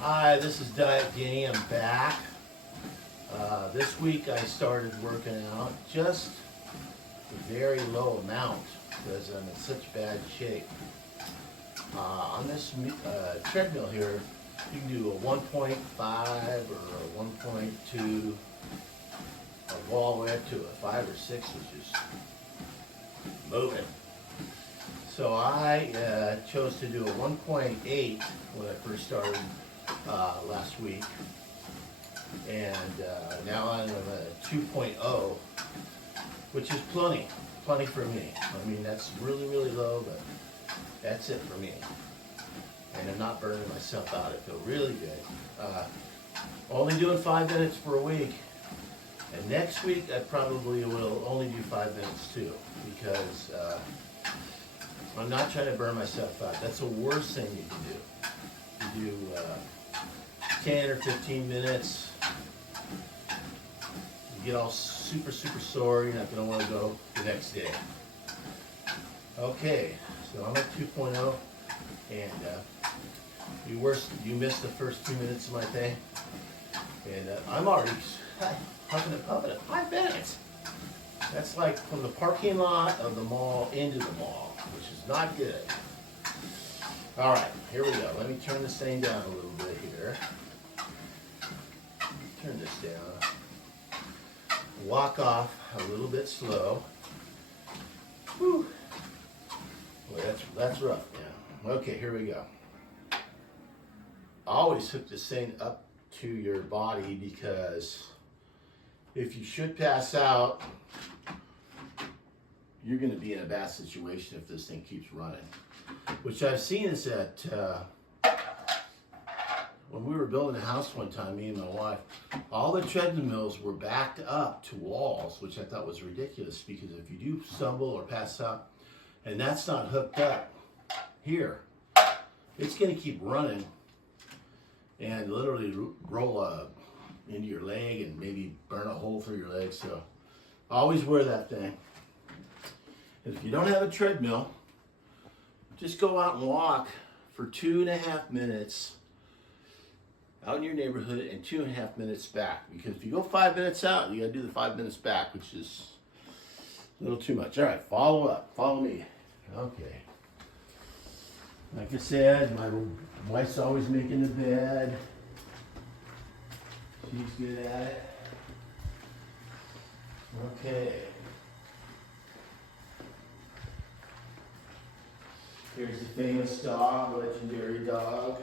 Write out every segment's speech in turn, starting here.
Hi, this is Diet Guinea. I'm back. This week I started working out just a very low amount because I'm in such bad shape. On this treadmill here, you can do a 1.5 or a 1.2, all the way up to a 5 or 6, which is moving. So I chose to do a 1.8 when I first started last week, and now I'm at a 2.0, which is plenty for me. I mean, that's really, really low, but that's it for me. And I'm not burning myself out. I feel really good. Only doing 5 minutes per week. And next week I probably will only do 5 minutes too, because I'm not trying to burn myself out. That's the worst thing you can do. You do 10 or 15 minutes, you get all super sore, you're not going to want to go the next day. Okay, so I'm at 2.0, and you missed the first 2 minutes of my thing, and I'm already huffing and puffing at 5 minutes. That's like from the parking lot of the mall into the mall, which is not good. All right, here we go. Let me turn this thing down a little bit here. Turn this down. Walk off a little bit slow. Whew. Boy, that's rough now. Okay, here we go. Always hook this thing up to your body, because if you should pass out, you're going to be in a bad situation if this thing keeps running. Which I've seen is that when we were building a house one time, me and my wife, all the treadmills were backed up to walls, which I thought was ridiculous, because if you do stumble or pass out and that's not hooked up here, it's going to keep running and literally roll into your leg and maybe burn a hole through your leg. So always wear that thing. And if you don't have a treadmill, just go out and walk for 2.5 minutes out in your neighborhood and 2.5 minutes back. Because if you go 5 minutes out, you gotta do the 5 minutes back, which is a little too much. All right, follow me. Okay. Like I said, my wife's always making the bed. She's good at it. Okay. Here's the famous dog, legendary dog.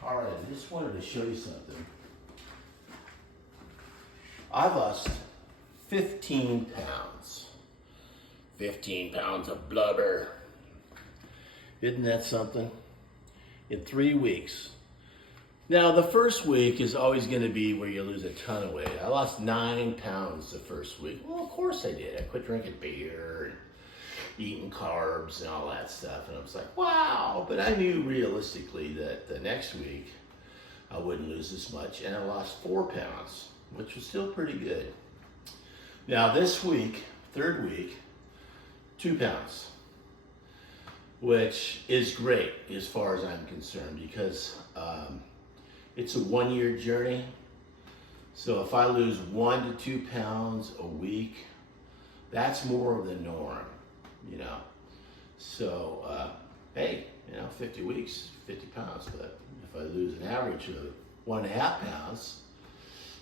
All right, I just wanted to show you something. I've lost 15 pounds. 15 pounds of blubber. Isn't that something? In 3 weeks. Now, the first week is always going to be where you lose a ton of weight. I lost 9 pounds the first week. Well, of course I did. I quit drinking beer and eating carbs and all that stuff, and I was like, wow. But I knew realistically that the next week I wouldn't lose as much, and I lost 4 pounds, which was still pretty good. Now this week, third week, 2 pounds, which is great as far as I'm concerned, because it's a 1-year journey. So if I lose 1 to 2 pounds a week, that's more of the norm. So hey, 50 weeks, 50 pounds, but if I lose an average of 1.5 pounds,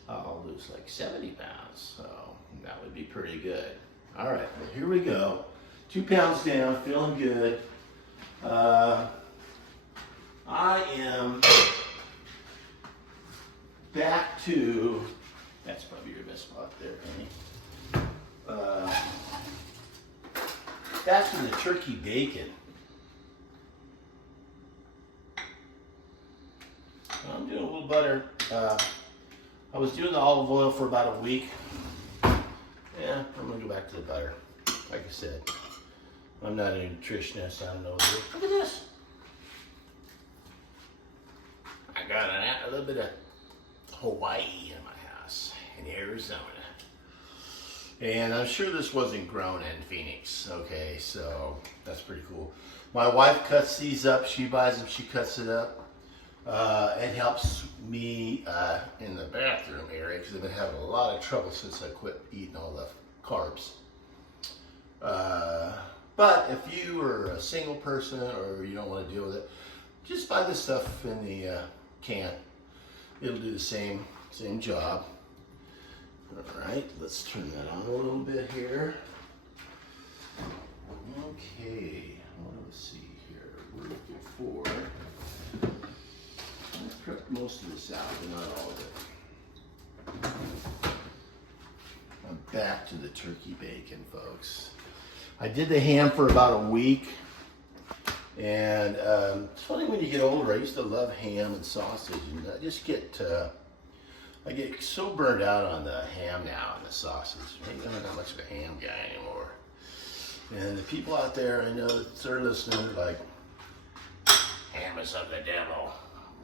I'll lose like 70 pounds, so that would be pretty good. All right, well, here we go. 2 pounds down, feeling good. I am back to, that's probably your best spot there, Penny. Back to the turkey bacon. I'm doing a little butter. I was doing the olive oil for about a week. Yeah, I'm gonna go back to the butter. Like I said, I'm not a nutritionist. I don't know what it is. Look at this. I got a little bit of Hawaii in my house, in Arizona. And I'm sure this wasn't grown in Phoenix. Okay, so that's pretty cool. My wife cuts these up. She buys them. She cuts it up. It helps me in the bathroom area because I've been having a lot of trouble since I quit eating all the carbs. But if you are a single person or you don't want to deal with it, just buy this stuff in the can. It'll do the same job. All right, let's turn that on a little bit here. Okay, let's see here. We're looking for. I prepped most of this out, but not all of it. I'm back to the turkey bacon, folks. I did the ham for about a week, and it's funny when you get older. I used to love ham and sausage, and I just get I get so burned out on the ham now and the sausage. Maybe I'm not much of a ham guy anymore. And the people out there, I know that they're listening, are like, ham is of the devil.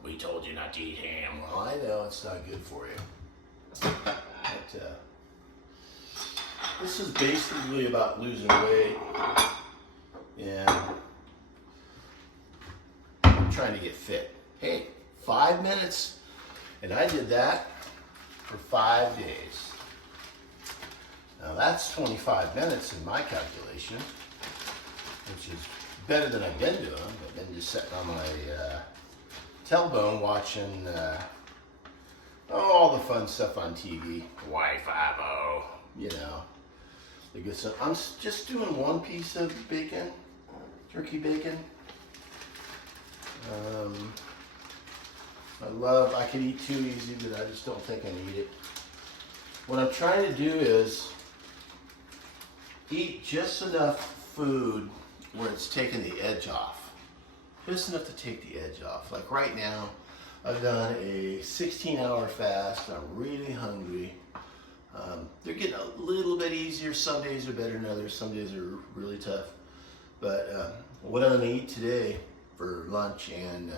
We told you not to eat ham. Well, I know it's not good for you. But this is basically about losing weight, and I'm trying to get fit. Hey, 5 minutes, and I did that for 5 days. Now that's 25 minutes in my calculation, which is better than I've been doing. I've been just sitting on my tailbone watching all the fun stuff on TV. Y50, you know. The good stuff. I'm just doing one piece of bacon, turkey bacon. I could eat 2 easy, but I just don't think I need it. What I'm trying to do is eat just enough food where it's taking the edge off. Just enough to take the edge off. Like right now, I've done a 16-hour fast. I'm really hungry. They're getting a little bit easier. Some days are better than others. Some days are really tough. But what I'm going to eat today for lunch and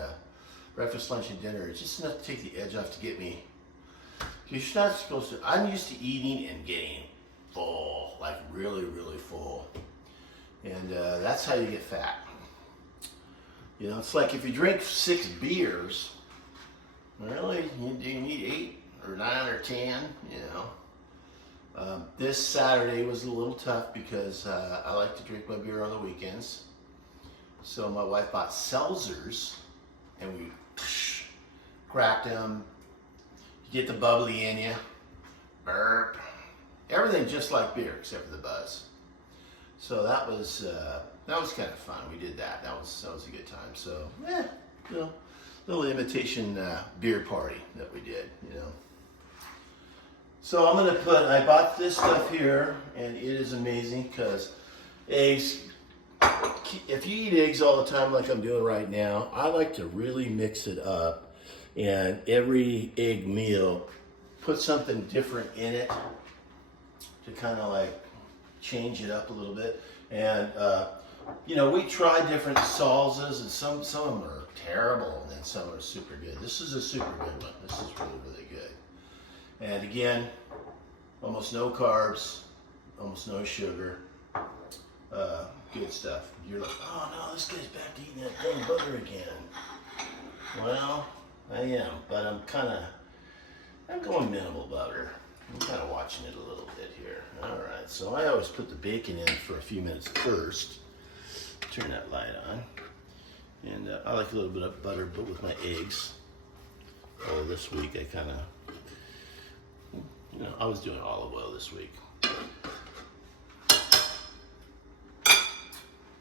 breakfast, lunch, and dinner is just enough to take the edge off to get me. Because you're not supposed to. I'm used to eating and getting full, like really, really full. And that's how you get fat. You know, it's like if you drink 6 beers, really, you need 8 or 9 or 10, you know. This Saturday was a little tough because I like to drink my beer on the weekends. So my wife bought seltzers, and we cracked them. You get the bubbly in you, burp, everything just like beer except for the buzz. So that was kind of fun. We did that. That was a good time. So you know, little imitation beer party that we did. You know. So I'm gonna I bought this stuff here, and it is amazing because eggs. If you eat eggs all the time like I'm doing right now, I like to really mix it up, and every egg meal, put something different in it to kind of like change it up a little bit. And you know, we try different salsas, and some of them are terrible, and then some are super good. This is a super good one. This is really, really good. And again, almost no carbs, almost no sugar. Good stuff. You're like, oh no, this guy's back to eating that damn butter again. Well, I am, but I'm going minimal butter. I'm kind of watching it a little bit here. All right, so I always put the bacon in for a few minutes first. Turn that light on. And I like a little bit of butter, but with my eggs. Oh, this week I kind of, you know, I was doing olive oil this week.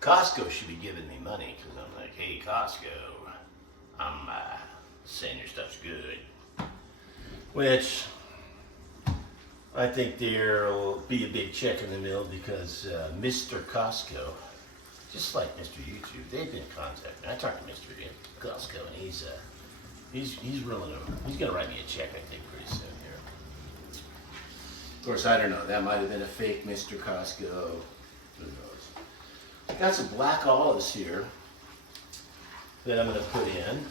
Costco should be giving me money because I'm like, hey, Costco, I'm saying your stuff's good. Which I think there will be a big check in the mail because Mr. Costco, just like Mr. YouTube, they've been contacting me. I talked to Mr. Costco, and he's willing to. He's gonna write me a check, I think, pretty soon here. Of course, I don't know. That might have been a fake Mr. Costco. Who knows? I got some black olives here that I'm gonna put in,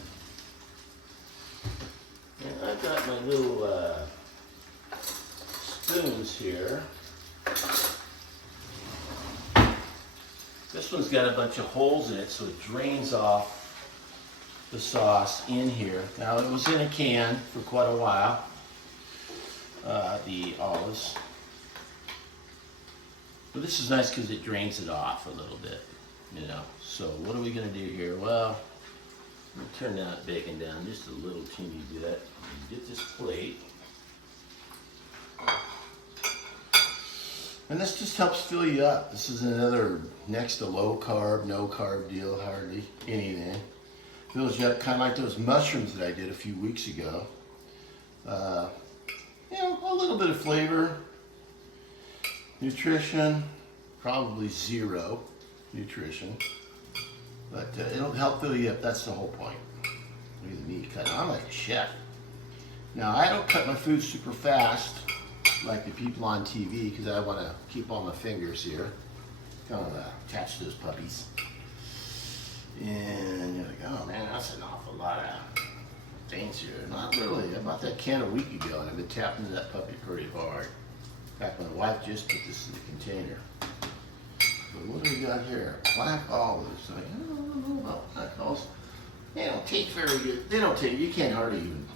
and I've got my little spoons here. This one's got a bunch of holes in it, so it drains off the sauce in here. Now it was in a can for quite a while, the olives. But this is nice because it drains it off a little bit, you know. So what are we gonna do here? Well, we'll turn that bacon down just a little teeny bit. Get this plate. And this just helps fill you up. This is another next to low carb, no carb deal, hardly anything. Fills you up kind of like those mushrooms that I did a few weeks ago. You know, a little bit of flavor. Nutrition, probably zero nutrition. But it'll help fill you up, that's the whole point. Look at the meat cut. I'm like a chef. Now I don't cut my food super fast like the people on TV because I want to keep all my fingers here. Kind of attach those puppies. And you're like, oh man, that's an awful lot of things here. Not really. I bought that can a week ago and I've been tapping into that puppy pretty hard. In fact, my wife just put this in the container. So what do we got here? Black olives. I don't know about black olives. They don't taste very good. They don't taste, you can't hardly even,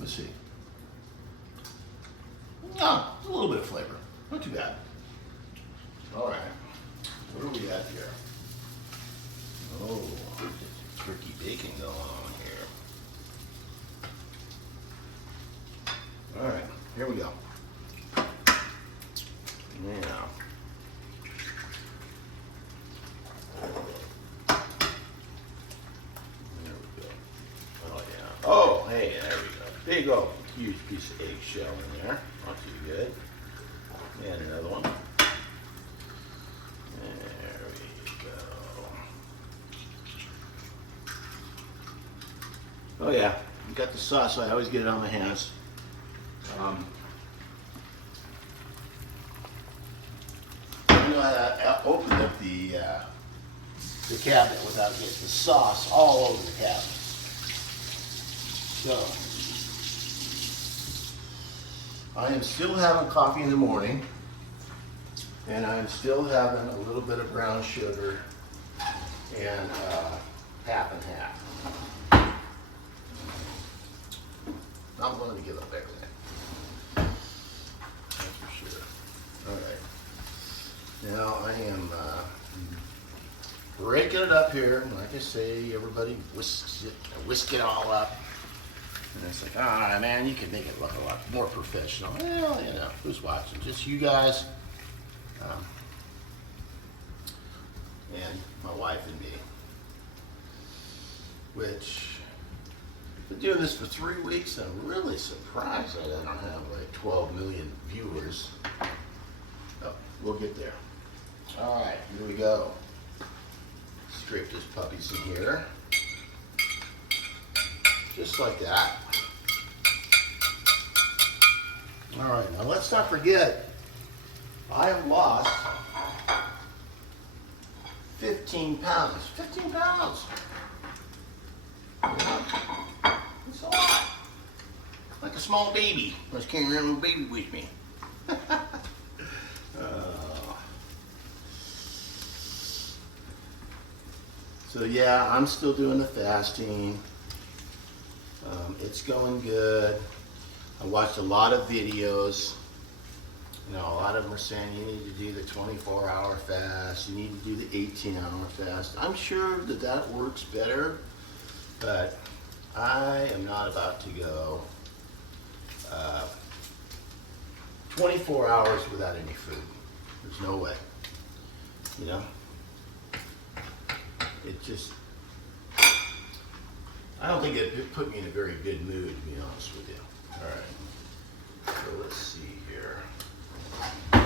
let's see. No, a little bit of flavor. Not too bad. All right. What do we got here? Oh, turkey bacon going on here. All right, here we go. Now. There we go. Oh, yeah. Oh, hey, there we go. There you go. Huge piece of eggshell in there. Not too good. And another one. There we go. Oh yeah, you got the sauce, so I always get it on my hands. You know, I opened up the cabinet without getting the sauce all over the cabinet. So, I am still having coffee in the morning, and I'm still having a little bit of brown sugar and half and half. Not willing to give up everything. That's for sure. All right. Now I am breaking it up here. Like I say, everybody whisk it all up. And it's like, ah, man, you could make it look a lot more professional. Well, you know, who's watching? Just you guys, and my wife and me. Which, I've been doing this for 3 weeks, and I'm really surprised that I don't have like 12 million viewers. Oh, we'll get there. All right, here we go. Scrape these puppies in here. Just like that. All right, now let's not forget, I have lost 15 pounds. 15 pounds. It's a lot. Like a small baby. I just can't remember a baby with me. So yeah, I'm still doing the fasting. It's going good. I watched a lot of videos. You know, a lot of them are saying you need to do the 24-hour fast, you need to do the 18-hour fast. I'm sure that that works better, but I am not about to go 24 hours without any food. There's no way. You know? It just, I don't think it put me in a very good mood, to be honest with you. All right, so let's see here. All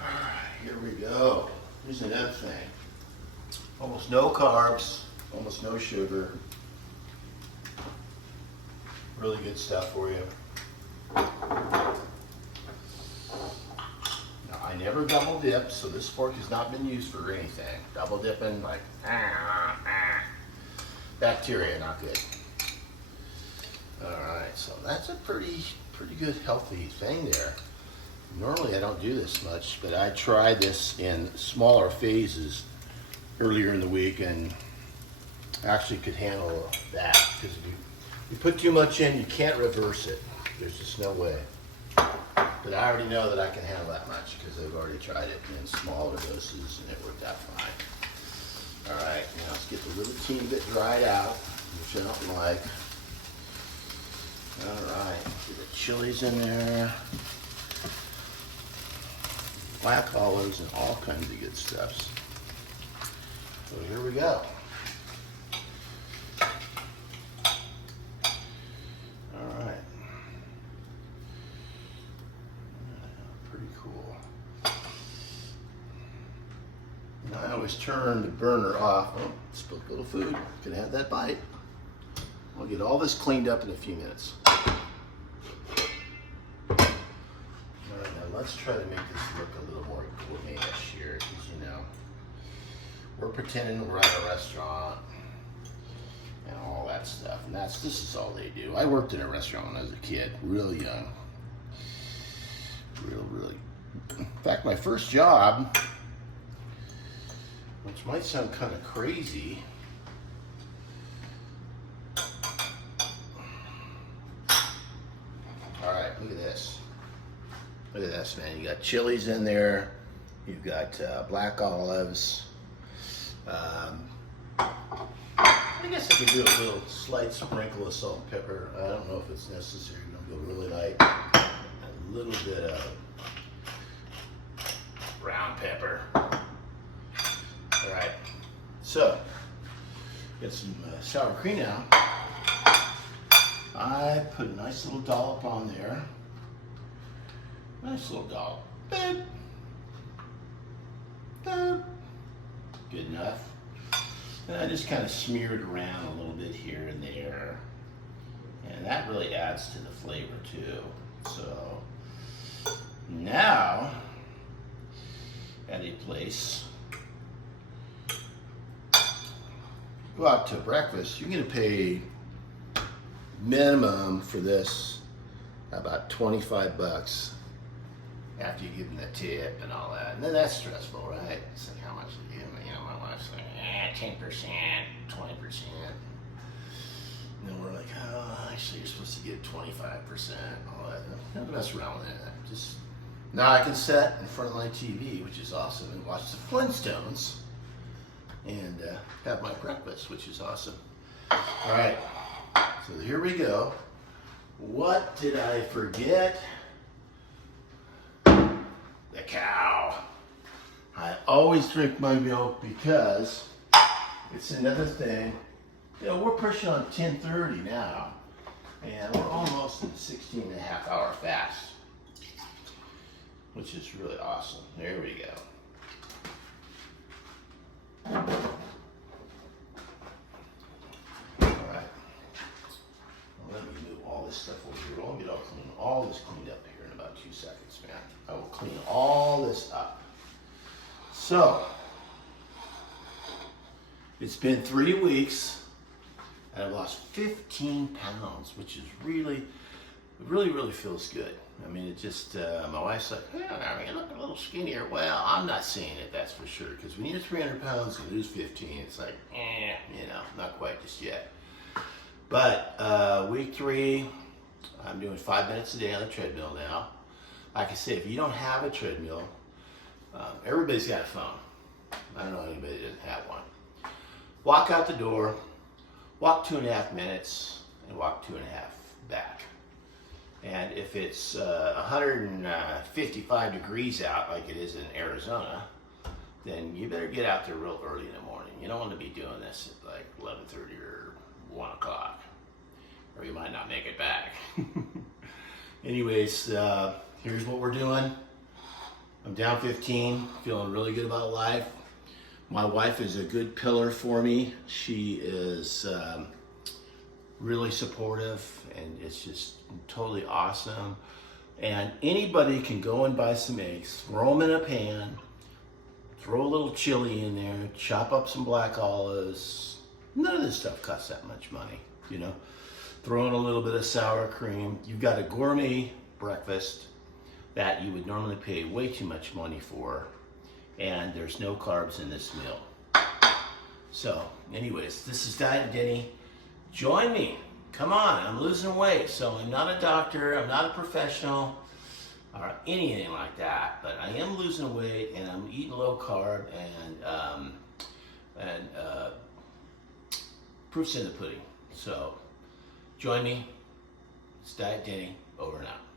right, here we go. Here's another thing. Almost no carbs, almost no sugar. Really good stuff for you. I never double dip, so this fork has not been used for anything. Double dipping, like, bacteria, not good. All right, so that's a pretty good healthy thing there. Normally I don't do this much, but I tried this in smaller phases earlier in the week and actually could handle that, because if you put too much in, you can't reverse it. There's just no way. But I already know that I can handle that much because I've already tried it in smaller doses and it worked out fine. All right, now let's get the little teeny bit dried out, which I don't like. All right, get the chilies in there, black olives, and all kinds of good stuffs. So here we go. All right. Pretty cool. Now I always turn the burner off. Oh, spilled a little food. Can have that bite. I'll get all this cleaned up in a few minutes. All right, now let's try to make this look a little more gourmet-ish here, because you know, we're pretending we're at a restaurant and all that stuff. And this is all they do. I worked in a restaurant when I was a kid, real young. Really. In fact, my first job, which might sound kind of crazy, all right, look at this. Look at this, man. You got chilies in there. You've got black olives. I guess I could do a little slight sprinkle of salt and pepper. I don't know if it's necessary. I'm gonna go really light. A little bit of brown pepper. All right, so get some sour cream now. I put a nice little dollop on there. Nice little dollop. Boop. Boop. Good enough. And I just kind of smear it around a little bit here and there. And that really adds to the flavor too. So now, at a place, go out to breakfast, you're gonna pay minimum for this about 25 bucks after you give them the tip and all that. And then that's stressful, right? It's like, how much do you give me? You know, my wife's like, 10%, 20%. And then we're like, oh, actually, you're supposed to get 25%, all that. Don't mess around with that. Just, now I can sit in front of my TV, which is awesome, and watch the Flintstones and have my breakfast, which is awesome. All right, so here we go. What did I forget? The cow. I always drink my milk because it's another thing. You know, we're pushing on 10:30 now, and we're almost at 16.5-hour fast, which is really awesome. There we go. All right. Well, let me move all this stuff over here. I'll get all this cleaned up here in about 2 seconds, man. I will clean all this up. So, it's been 3 weeks, and I've lost 15 pounds, which is really feels good. I mean, it just, my wife's like, yeah, you look a little skinnier. Well, I'm not seeing it, that's for sure, because when you're 300 pounds and lose 15, it's like, you know, not quite just yet. But week 3, I'm doing 5 minutes a day on the treadmill now. Like I say, if you don't have a treadmill, everybody's got a phone. I don't know anybody that doesn't have one. Walk out the door, walk 2.5 minutes, and walk 2.5 back. And if it's 155 degrees out, like it is in Arizona, then you better get out there real early in the morning. You don't want to be doing this at like 11:30 or 1 o'clock, or you might not make it back. Anyways, here's what we're doing. I'm down 15, feeling really good about life. My wife is a good pillar for me. She is really supportive, and it's just totally awesome. And anybody can go and buy some eggs, throw them in a pan, throw a little chili in there, chop up some black olives. None of this stuff costs that much money, you know. Throw in a little bit of sour cream. You've got a gourmet breakfast that you would normally pay way too much money for, and there's no carbs in this meal. So anyways, this is Diet Denny. Join me. Come on, I'm losing weight. So I'm not a doctor, I'm not a professional, or anything like that, but I am losing weight and I'm eating low carb, and proof's in the pudding. So join me. It's Diet Denny, over and out.